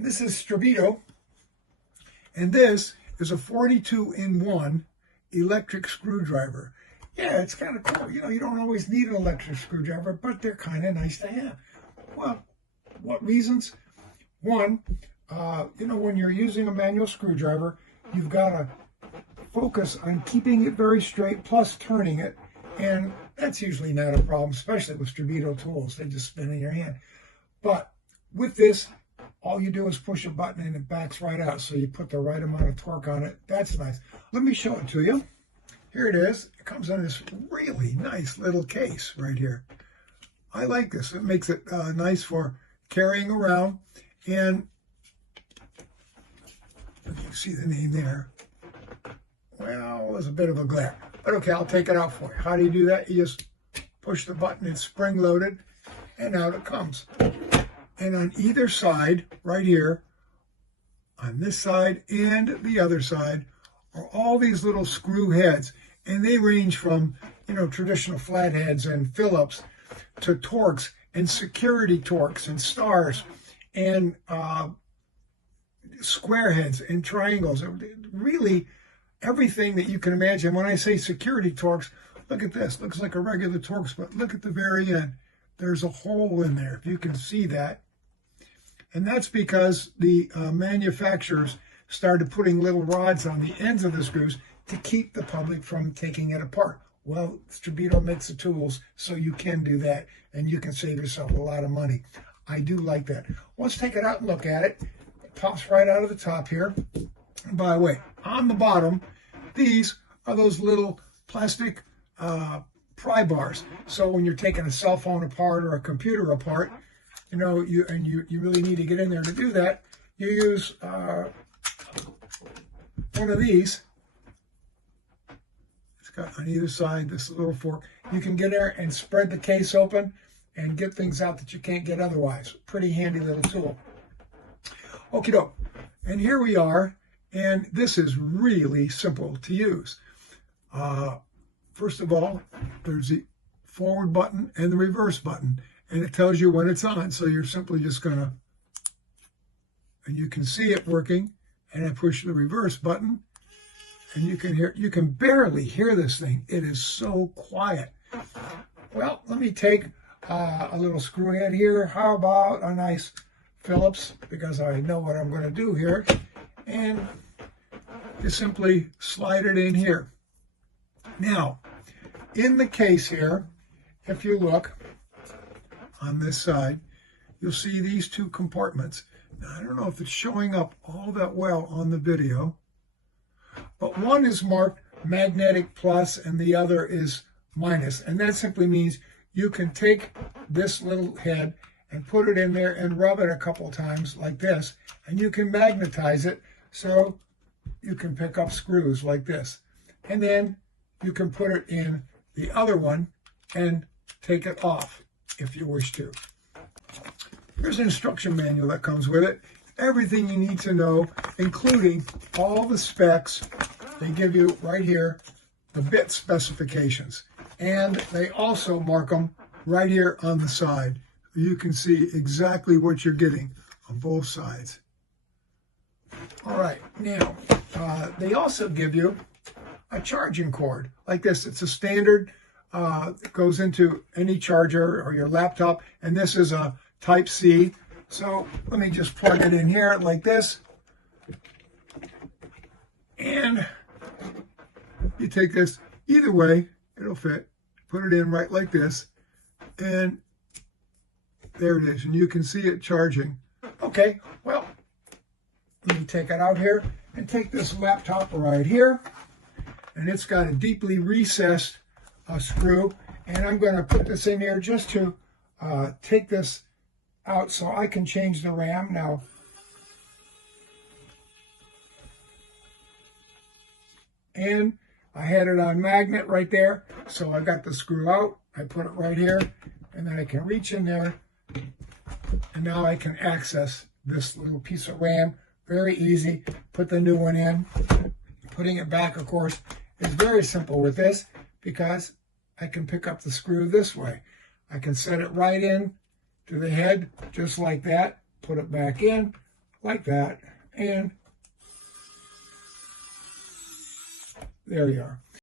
And this is STREBITO, and this is a 42-in-1 electric screwdriver. Yeah, it's kind of cool. You know, you don't always need an electric screwdriver, but they're kind of nice to have. Well, what reasons? One, you know, when you're using a manual screwdriver, you've got to focus on keeping it very straight, plus turning it, and that's usually not a problem, especially with STREBITO tools. They just spin in your hand. But with this, all you do is push a button and it backs right out, so you put the right amount of torque on it. That's nice. Let me show it to you. Here it is. It comes in this really nice little case right here. I like this. It makes it nice for carrying around, and you can see the name there. Well, there's a bit of a glare, but okay, I'll take it out for you. How do you do that? You just push the button, it's spring-loaded, and out it comes. And on either side, right here, on this side and the other side, are all these little screw heads. And they range from, you know, traditional flatheads and Phillips to Torx and security Torx and stars and square heads and triangles. Really, everything that you can imagine. When I say security Torx, look at this. Looks like a regular Torx, but look at the very end. There's a hole in there, if you can see that. And that's because the manufacturers started putting little rods on the ends of the screws to keep the public from taking it apart. Well, STREBITO makes the tools, so you can do that, and you can save yourself a lot of money. I do like that. Let's take it out and look at it. It pops right out of the top here. And by the way, on the bottom, these are those little plastic pry bars. So when you're taking a cell phone apart or a computer apart, you know, you really need to get in there to do that, you use one of these. It's got on either side this little fork. You can get there and spread the case open and get things out that you can't get otherwise. Pretty handy little tool. Okie doke. And here we are, and this is really simple to use. First of all, there's the forward button and the reverse button, and it tells you when it's on. So you're simply just gonna, and you can see it working, and I push the reverse button, and you can barely hear this thing. It is so quiet. Well, let me take a little screw head here. How about a nice Phillips, because I know what I'm going to do here, and you simply slide it in here. Now, in the case here, if you look on this side, you'll see these two compartments. Now, I don't know if it's showing up all that well on the video, but one is marked magnetic plus and the other is minus, and that simply means you can take this little head and put it in there and rub it a couple times like this, and you can magnetize it so you can pick up screws like this. And then you can put it in the other one and take it off if you wish to. Here's an instruction manual that comes with it. Everything you need to know, including all the specs. They give you right here the bit specifications. And they also mark them right here on the side. You can see exactly what you're getting on both sides. All right, now, they also give you a charging cord like this. It's a standard, it goes into any charger or your laptop, and this is a Type-C. So let me just plug it in here like this. And you take this, either way, it'll fit. Put it in right like this, and there it is, and you can see it charging. Okay, well, let me take it out here and take this laptop right here, and it's got a deeply recessed screw, and I'm going to put this in here just to take this out so I can change the RAM. Now, and I had it on magnet right there, so I got the screw out, I put it right here, and then I can reach in there, and now I can access this little piece of RAM. Very easy. Put the new one in. Putting it back, of course, is very simple with this, because I can pick up the screw this way. I can set it right in to the head, just like that, put it back in, like that, and there you are.